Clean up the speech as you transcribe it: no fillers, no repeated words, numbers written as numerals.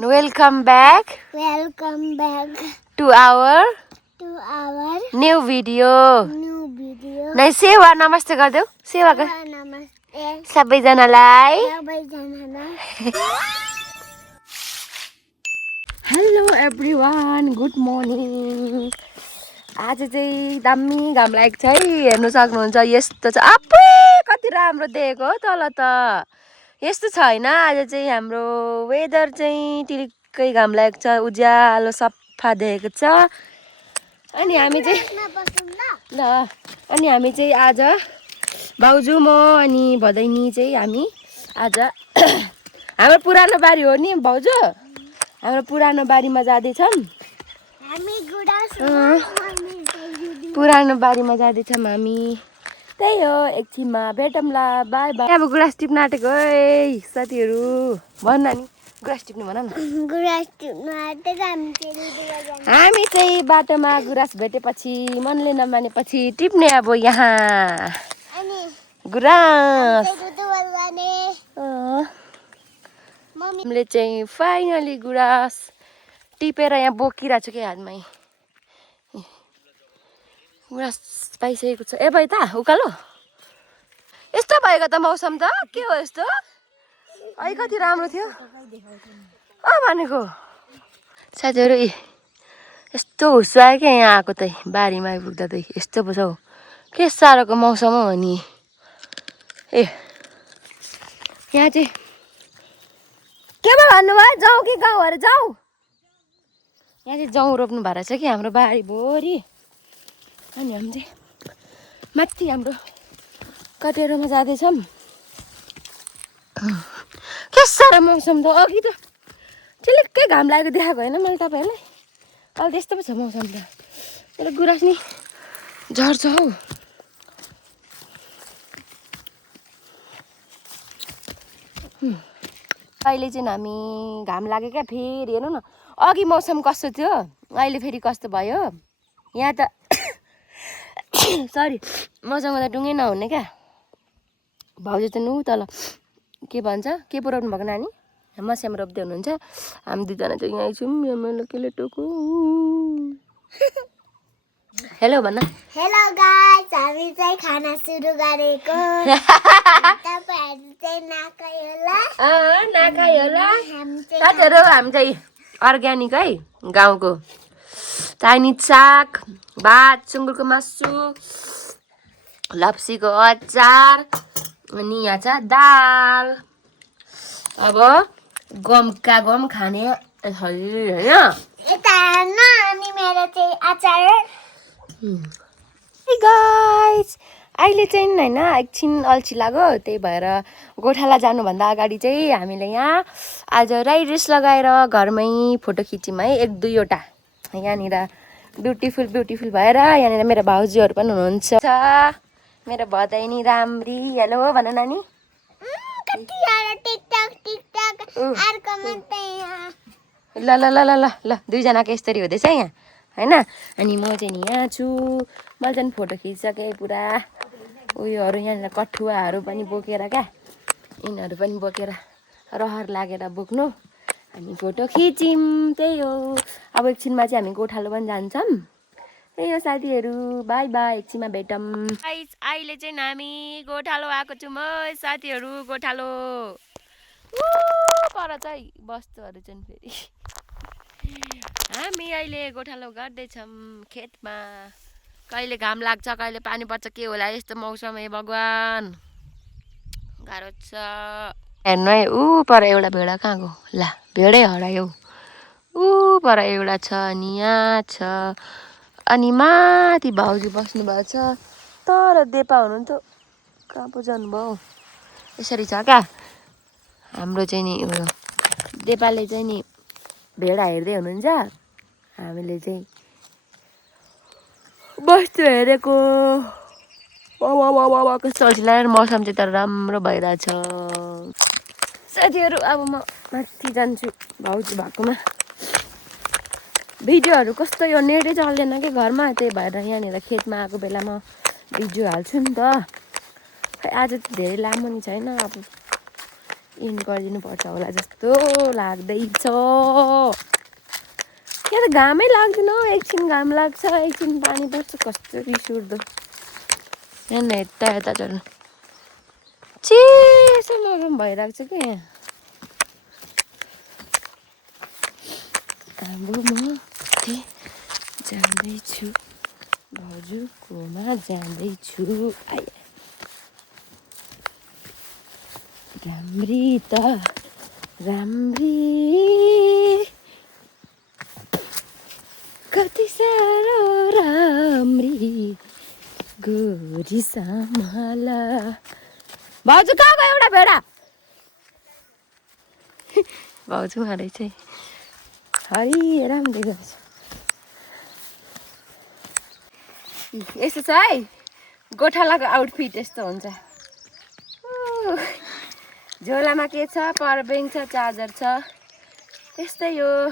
Welcome back. Welcome back to our new video. video. सेवा नमस्ते गर्देऊ सेवा गर नमस्ते सबैजनालाई सबैजनालाई हेलो एभ्रिवान गुड मर्निङ आज चाहिँ दामी घाम लागेको छ है हेर्नु सक्नुहुन्छ यस्तो छ आप्पै कति राम्रो देखेको हो तल त यस्तो छ हैन आज चाहिँ हाम्रो वेदर चाहिँ टिलिक्कै घाम लागेको छ उज्यालो सफा देखेको छ अनि हामी चाहिँ ल अनि हामी चाहिँ आज भाउजू म अनि भदैनी चाहिँ हामी आज हाम्रो पुरानो बारी हो नि भाउजू हाम्रो पुरानो बारीमा जाँदैछौँ हामी पुरानो बारीमा जाँदैछौँ हामी त्यही हो एकछिनमा भेटौँला बाई बाई अब गुराँस टिप्न आँटेको है साथीहरू भन नि गुराँस टिप्नु भन न गुराँस टिप्न आँटेको हामी चाहिँ बाटोमा गुराँस भेटेपछि मनले नमानेपछि टिप्ने अब यहाँ गुराँस हामीले चाहिँ फाइनली गुराँस टिपेर यहाँ बोकिरहेको छु कि हातमा गुराँस पाइसकेको छ ए भाइ त उकालो यस्तो भएको त मौसम त के हो यस्तो है कति राम्रो थियो भनेको साथीहरू यस्तो हुस्सो आयो क्या यहाँ आएको त बारीमा आइपुग्दा त यस्तो पो छ हौ के साह्रोको मौसम हो नि ए यहाँ चाहिँ के पो भन्नुभयो जाउँ कि गाउँहरू जाउँ यहाँ चाहिँ जौँ रोप्नु भएको रहेछ कि हाम्रो बारीभरि अनि हामी चाहिँ माथि हाम्रो कटेरोमा जाँदैछौँ के साह्रो मौसम त अघि त चिलिक्कै घाम लागेको देखाएको होइन मैले तपाईँहरूलाई अहिले त्यस्तो पो छ मौसम त तर गुराँस नि झर्छ हौ अहिले चाहिँ हामी घाम लाग्यो क्या फेरि हेर्नु न अघि मौसम कस्तो थियो अहिले फेरि कस्तो भयो यहाँ त सरी मसँग त टुङ्गै नहुने क्या भाउजू त नु तल के भन्छ के पो रोप्नु भएको नानी मस्याम रोप्दै हुनुहुन्छ हामी दुईजना चाहिँ यहीँ छौँ यो मेरो केले टोको हेलो भन्न हेलो गाइस हामी चाहिँ खाना सुरु गरेको तपाईहरु चाहिँ नाकै होला साथीहरू हामी चाहिँ अर्ग्यानिक है गाउँको चाइनिज साग भात सुँगुरको मासु लप्सीको अचार अनि यहाँ छ दाल अब गमका गम खाने होइन यता हेर्नु अनि मेरो चाहिँ अचार गाइस अहिले चाहिँ होइन एकछिन अल्छी लाग्यो त्यही भएर गोठाला जानुभन्दा अगाडि चाहिँ हामीले यहाँ आज राई ड्रेस लगाएर घरमै फोटो खिच्यौँ है एक दुईवटा यहाँनिर ब्युटिफुल भएर यहाँनिर मेरो भाउजूहरू पनि हुनुहुन्छ मेरो भदैनी राम्री हेलो भन नानी ल ल ल ल ल ल दुईजनाको यस्तरी हुँदैछ यहाँ होइन अनि म चाहिँ नि यहाँ छु मैले चाहिँ फोटो खिचिसकेँ पुरा उयोहरू यहाँनिर कठुवाहरू पनि बोकेर क्या यिनीहरू पनि बोकेर रहर लागेर बोक्नु हामी फोटो खिच्यौँ त्यही हो अब एकछिनमा चाहिँ हामी गोठालो पनि जान्छौँ त्यही हो साथीहरू बाई बाई एकछिनमा भेटौँ अहिले चाहिँ हामी गोठालो आएको छौँ है साथीहरू गोठालो पर चाहिँ वस्तुहरू चाहिँ फेरि हामी अहिले गोठालो गर्दैछौँ खेतमा कहिले घाम लाग्छ कहिले पानी पर्छ के होला यस्तो मौसम है भगवान् गाह्रो छ हेर्नु है पर एउटा भेडा कहाँ गयो ला भेडै हरायो पर एउटा छ अनि यहाँ छ अनि माथि भाउजू बस्नु भएको छ तर देपा हुनुहुन्थ्यो कहाँ पो जानुभयो यसरी छ क्या हाम्रो चाहिँ नि उयो देपाले चाहिँ नि भेडा हेर्दै हुनुहुन्छ हामीले चाहिँ बस्तु हेरेको कस्तो अल्छी लागेर मौसम चाहिँ तर राम्रो भइरहेछ साथीहरू अब म माथि जान्छु भाउजू भएकोमा भिडियोहरू कस्तो यो नेटै चल्दैन कि घरमा त्यही भएर यहाँनिर खेतमा आएको बेलामा भिडियो हाल्छु नि त खै आज त धेरै लामो नि छैन अब इन गरिदिनुपर्छ होला जस्तो लाग्दैछ। यहाँ त घामै लाग्दैन हौ, एकछिन घाम लाग्छ एकछिन पानी पर्छ, कस्तो रिस उठ्दो। यहाँ यता यता झन् चिसो गरम भइरहेको छ कि यहाँ। अब म जाँदैछु भाउजूकोमा जाँदैछु। राम्री त राम्री कति साह्रो राम्री गोरी सम्हाला। भाउजू कहाँ गयो एउटा भेडा? भाउजू हारै चाहिँ हरिराम देख्छ। यस्तो छ है गोठालाको आउटफिट यस्तो हुन्छ। झोलामा के छ, पावर ब्याङ्क छ, चार्जर छ, त्यस्तै हो।